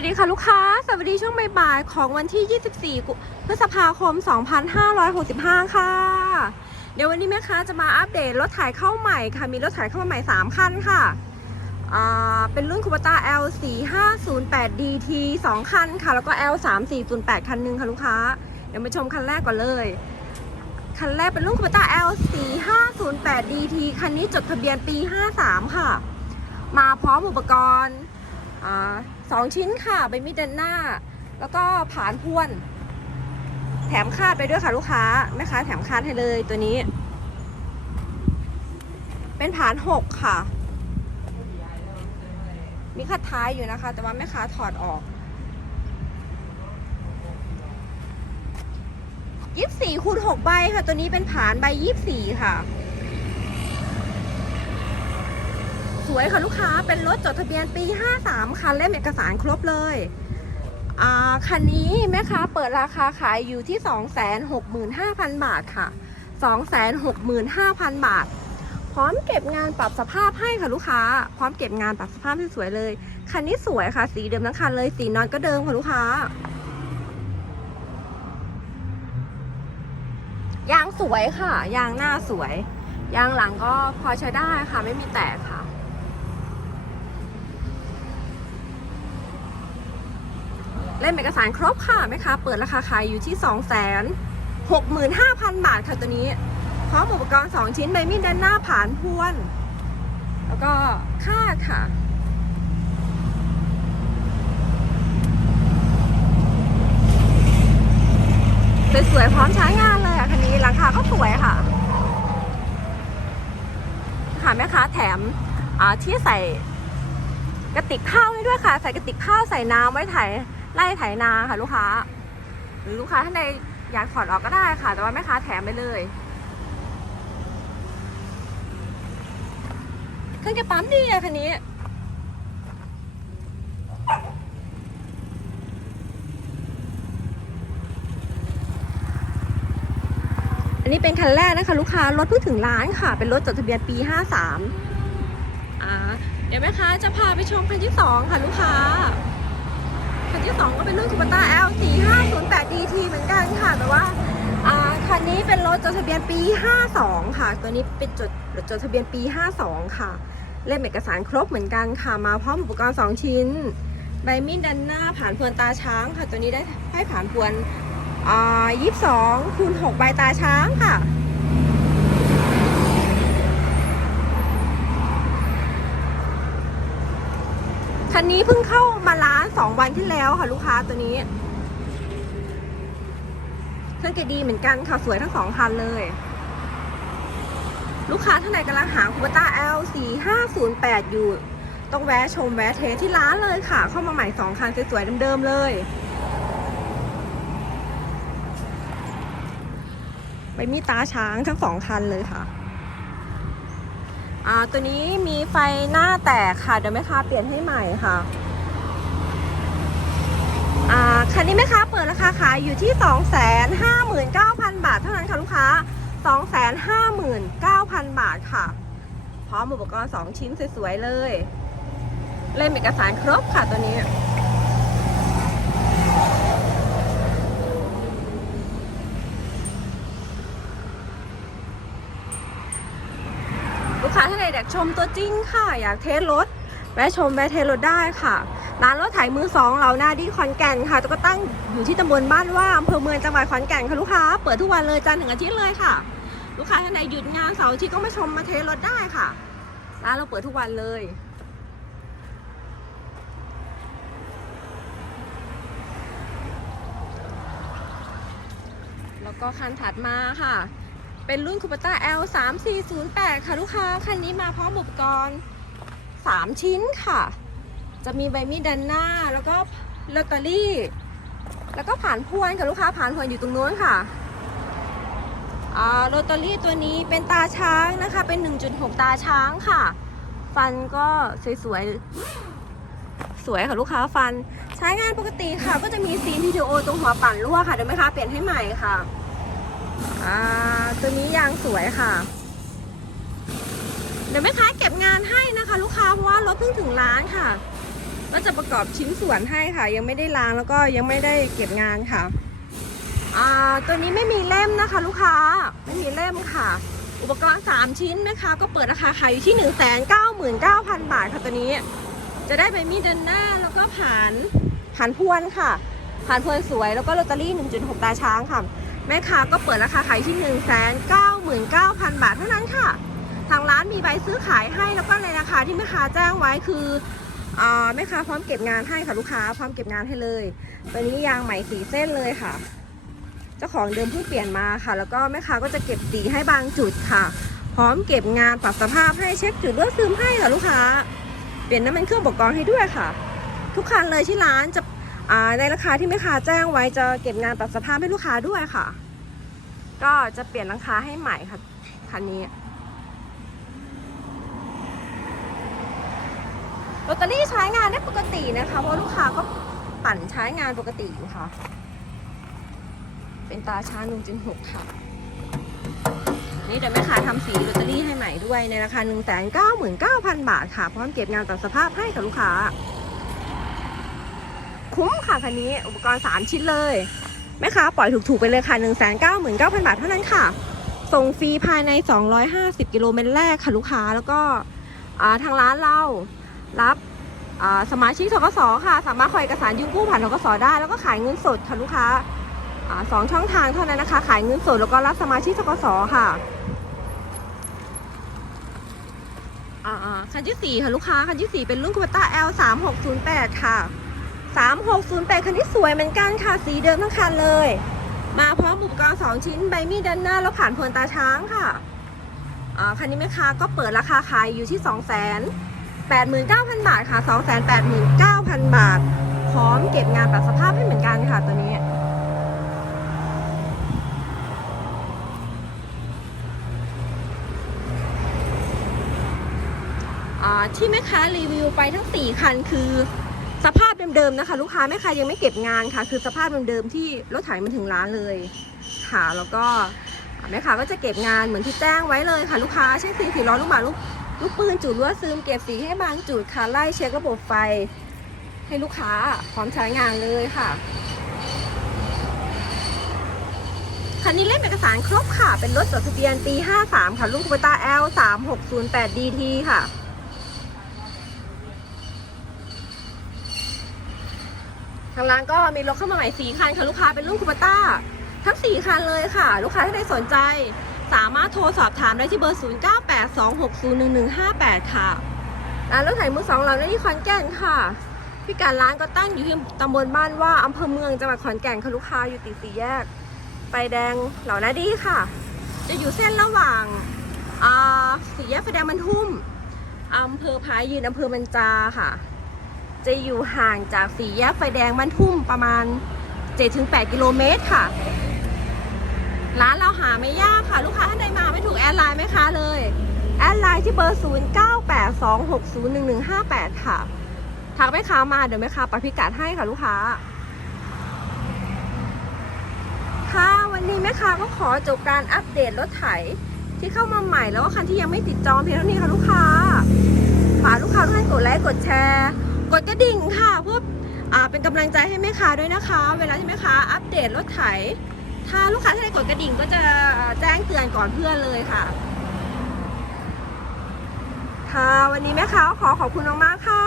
สวัสดีค่ะลูกค้า สวัสดีช่วงบ่ายๆของวันที่ 24 พฤษภาคม 2565 ค่ะ เดี๋ยววันนี้แม่ค้าจะมาอัปเดตรถถ่ายเข้าใหม่ค่ะ มีรถถ่ายเข้ามาใหม่ 3 คันค่ะอ่าเป็นรุ่นคูปต้า L 4 5 0 8 DT 2 คันค่ะ แล้วก็ L 3 4 0 8 คันหนึงค่ะลูกค้า เดี๋ยวมาชมคันแรกก่อนเลย คันแรกเป็นรุ่นคูปต้า L 4 5 0 8 DT คันนี้จดทะเบียนปี 53 ค่ะ มาพร้อมอุปกรณ์ อสองชิ้นค่ะใบมีดเด้านหน้า แล้วก็ผานพวน แถมคาดไปด้วยค่ะลูกค้าแม่ค้าแถมคาดให้เลยตัวนี้ เป็นผานหกค่ะ มีคัดท้ายอยู่นะคะ แต่ว่าแม่ค้าถอดออกยี่สี่คูณหกใบค่ะ ตัวนี้เป็นผานใบยี่สี่ค่ะ สวยค่ะลูกค้าเป็นรถจดทะเบียนปี 53 คันเล่มเอกสารครบเลยคันนี้แม่ค้าเปิดราคาขายอยู่ที่ 265,000 บาทค่ะ 265,000 บาท พร้อมเก็บงานปรับสภาพให้ค่ะลูกค้า พร้อมเก็บงานปรับสภาพให้สวยเลย คันนี้สวยค่ะ สีเดิมทั้งคันเลย สีนอนก็เดิมค่ะลูกค้ายางสวยค่ะ ยางหน้าสวย ยางหลังก็พอใช้ได้ค่ะ ไม่มีแตกค่ะ เล่มเอกสารครบค่ะแม่ค้าเปิดราคาขายอยู่ที่ 2 6 5 0 0 0 บาทค่ะตัวนี้พร้อมอุปกรณ์ 2 ชิ้นใบมีดด้านหน้าผานพวน แล้วก็คาดค่ะ สวยๆพร้อมใช้งานเลยอะคันนี้หลังคาก็สวยค่ะ ค่ะแม่ค้าแถมอ่าที่ใส่กระติกข้าวให้ด้วยค่ะ ใส่กระติกข้าวใส่น้ำไว้ไถ ไล่ไถนาค่ะลูกค้า หรือลูกค้าท่านใดอยากถอดออกก็ได้ค่ะ แต่ว่าแม่ค้าแถมไปเลย เครื่องจะปั๊มดีอะคันนี้อันนี้เป็นคันแรกนะคะลูกค้ารถเพิ่งถึงร้านค่ะ เป็นรถจดทะเบียนปี 53อ่าเดี๋ยวแม่ค้าจะพาไปชมคันที่ 2 ค่ะลูกค้า คันที่2ก็เป็นรุ่นคูปต้า L 4 5 0 8 DT เหมือนกันค่ะ แต่ว่าคันนี้เป็นรถจดทะเบียนปี 52 ค่ะ ตัวนี้เป็นจดจดทะเบียนปี 52 ค่ะ เล่มเอกสารครบเหมือนกันค่ะ มาพร้อมอุปกรณ์ 2 ชิ้น ใบมีดดันหน้าผ่านพวนตาช้างค่ะ ตัวนี้ได้ให้ผ่านพวนอ่ายี่สิบสองคูณหกใบตาช้างค่ะ คันนี้เพิ่งเข้ามาร้านสองวันที่แล้วค่ะลูกค้าตัวนี้ เครื่องเกดีเหมือนกันค่ะสวยทั้งสองคันเลย ลูกค้าท่านใดกำลังหาคูเปต้า L 4 5 0 8 อยู่ ต้องแวะชมแวะเทสที่ร้านเลยค่ะ เข้ามาใหม่สองคันสวยๆเดิมๆเลยไปมีตาช้างทั้งสองคันเลยค่ะ อ่าตัวนี้มีไฟหน้าแตกค่ะเดี๋ยวแม่ค้าเปลี่ยนให้ใหม่ค่ะอ่าคันนี้แม่ค้าเปิดราคาขายอยู่ที่ 259,000 บาทเท่านั้นค่ะลูกค้า 259,000 บาทค่ะ พร้อมอุปกรณ์ 2 ชิ้นสวยๆเลย เล่มเอกสารครบค่ะตัวนี้ ค้าท่านใดอยากชมตัวจริงค่ะ อยากเทสรถแวะชมแวะเทสรถได้ค่ะ ร้านรถไถมือสองเหล่านาดีขอนแก่นค่ะก็ตั้งอยู่ที่ตำบลบ้านว่าอำเภอเมืองจังหวัดขอนแก่นค่ะลูกค้า เปิดทุกวันเลยจันทร์ถึงอาทิตย์เลยค่ะ ลูกค้าท่านใดหยุดงานเสาร์อาทิตย์ก็มาชมมาเทสรถได้ค่ะ ร้านเราเปิดทุกวันเลยแล้วก็คันถัดมาค่ะ เป็นรุ่นคูปต้า L 3 4 0 8ค่ะลูกค้า คันนี้มาพร้อมอุปกรณ์ 3 ชิ้นค่ะ จะมีใบมีดด้านหน้า แล้วก็ลอตเตอรี่ แล้วก็ผ่านพวนค่ะลูกค้าผ่านพวนอยู่ตรงโน้นค่ะอ่าลอตเตอรี่ตัวนี้เป็นตาช้างนะคะ เป็น 1.6 ตาช้างค่ะ ฟันก็สวยๆ สวยค่ะลูกค้าฟัน ใช้งานปกติค่ะ ก็จะมีซีนพีทีโอตรงหัวปั่นรั่วค่ะเดี๋ยวไหมคะ เปลี่ยนให้ใหม่ค่ะ อ่าตัวนี้ยางสวยค่ะ เดี๋ยวแม่ค้าเก็บงานให้นะคะ ลูกค้าเพราะว่ารถเพิ่งถึงร้านค่ะก็จะประกอบชิ้นส่วนให้ค่ะ ยังไม่ได้ล้างแล้วก็ยังไม่ได้เก็บงานค่ะอ่าตัวนี้ไม่มีเล่มนะคะ ลูกค้าไม่มีเล่มค่ะ อุปกรณ์ 3 ชิ้นนะคะ ก็เปิดราคาขายอยู่ที่ 1 9 9 0 0 0 บาทค่ะตัวนี้ จะได้ใบมีดเดินหน้าแล้วก็ผ่านผ่านพวนค่ะ ผ่านพวนสวยแล้วก็ลอตเตอรี่ 1.6 ตาช้างค่ะ แม่ค้าก็เปิดราคาขายที่ 1 9 9 0 0 0 บาทเท่านั้นค่ะ ทางร้านมีใบซื้อขายให้แล้วก็ในราคาที่แม่ค้าแจ้งไว้คือแม่ค้าพร้อมเก็บงานให้ค่ะลูกค้าพร้อมเก็บงานให้เลยตัวนี้ยางใหม่สีเส้นเลยค่ะ เจ้าของเดิมเพิ่งเปลี่ยนมาค่ะ แล้วก็แม่ค้าก็จะเก็บสีให้บางจุดค่ะ พร้อมเก็บงานปรับสภาพให้เช็คจุดรั่วซึมให้ค่ะลูกค้า เปลี่ยนน้ำมันเครื่องอุปกรณ์ให้ด้วยค่ะ ทุกคันเลยที่ร้านจะ ในราคาที่แม่ค้าแจ้งไว้จะเก็บงานปรับสภาพให้ลูกค้าด้วยค่ะ ก็จะเปลี่ยนหลังคาให้ใหม่ค่ะคันนี้ลอตเตอรี่ใช้งานได้ปกตินะคะ เพราะลูกค้าก็ปั่นใช้งานปกติอยู่ค่ะ เป็นตาช้าง1 6ค่ะ นี่เดี๋ยวแม่ค้าทำสีลอตเตอรี่ให้ใหม่ด้วยในราคา1 9 9 0 0 0บาทค่ะ พร้อมเก็บงานตัดสภาพให้กับลูกค้า คุ้มค่ะคันนี้อุปกรณ์ 3 ชิ้นเลยแม่ค้าปล่อยถูกๆไปเลยค่ะ 1 9 9 0 0 0 บาทเท่านั้นค่ะ ส่งฟรีภายใน 250 กิโลเมตรแรกค่ะลูกค้าแล้วก็ทางร้านเรารับสมาชิกทกสค่ะ สามารถขอเอกสารยื่นกู้ผ่านทกสได้ แล้วก็ขายเงินสดค่ะลูกค้าสองช่องทางเท่านั้นนะคะ ขายเงินสดแล้วก็รับสมาชิกทกสค่ะอ่าอ่าคันที่สี่ค่ะลูกค้าคันที่สี่เป็นรุ่นคูเปต้า L 3 6 0 8ค่ะ 3608 คันที่สวยเหมือนกันค่ะ สีเดิมทั้งคันเลย มาพร้อมอุปกรณ์2ชิ้น ใบมีดด้านหน้า แล้วผ่านเพวนตาช้างค่ะคันนี้แม่ค้าก็เปิดราคาขายอยู่ที่ 2 8 9 0 0 0 บาทค่ะ 289,000 บาท พร้อมเก็บงานปรับสภาพให้เหมือนกันค่ะตัวนี้ ที่แม่ค้ารีวิวไปทั้ง 4 คันคือ เดิมๆนะคะ ลูกค้าแม่ค้ายังไม่เก็บงานค่ะ คือสภาพเดิมๆที่รถไถมันถึงร้านเลยค่ะแล้วก็แม่ค้าก็จะเก็บงานเหมือนที่แจ้งไว้เลยค่ะ ลูกค้าเช็คสีสีล้อลูกหมาลูกลูกปืนจุดรั่วซึมเก็บสีให้บางจุดค่ะไล่เช็คระบบไฟ ให้ลูกค้าพร้อมใช้งานเลยค่ะคันนี้เล่มเอกสารครบค่ะ เป็นรถจดทะเบียนปี 53 ค่ะ รุ่นคูเปต้า L 3 6 0 8 DT ค่ะางร้านก็มีรถเข้ามาใหม่สีคันค่ะลูกค้าเป็นรุ่นคูปต้าทั้งสี่คันเลยค่ะ ลูกค้าที่ใดสนใจ สามารถโทรสอบถามได้ที่เบอร์ 0982601158 ค่ะร้านรถไถมือสองเราได้ที่ขอนแก่นค่ะพิกัดร้านก็ตั้งอยู่ที่ตำบลบ้านว่าอำเภอเมืองจังหวัดขอนแก่นค่ะลูกค้าอยู่ติดสี่แยกไฟแดงเหล่านาดีค่ะ จะอยู่เส้นระหว่างอ่าสี่แยกไฟแดงบรรทุ่มอำเภอพายยืนอำเภอบรรจาค่ะ จะอยู่ห่างจากสี่แยกไฟแดงบ้านทุ่มประมาณ 7-8 กิโลเมตรค่ะ ร้านเราหาไม่ยากค่ะ ลูกค้าท่านใดมาไม่ถูกแอดไลน์ไหมคะเลย แอดไลน์ที่เบอร์ 0982601158 ค่ะ ทักแม่ค้ามาเดี๋ยวแม่ค้าปักพิกัดให้ค่ะลูกค้า ค่ะวันนี้แม่ค้าก็ขอจบการอัปเดตรถไถที่เข้ามาใหม่แล้วก็คันที่ยังไม่ติดจองเพียงเท่านี้ค่ะลูกค้าฝากลูกค้าท่านกดไลค์กดแชร์ กดกระดิ่งค่ะเพื่ออเป็นกำลังใจให้แม่ค้าด้วยนะคะ เวลาที่แม่ค้าอัปเดตรถไถ ถ้าลูกค้าท่านใดกดกระดิ่งก็จะแจ้งเตือนก่อนเพื่อนเลยค่ะ ค่ะวันนี้แม่ค้าขอขอบคุณมากๆค่ะ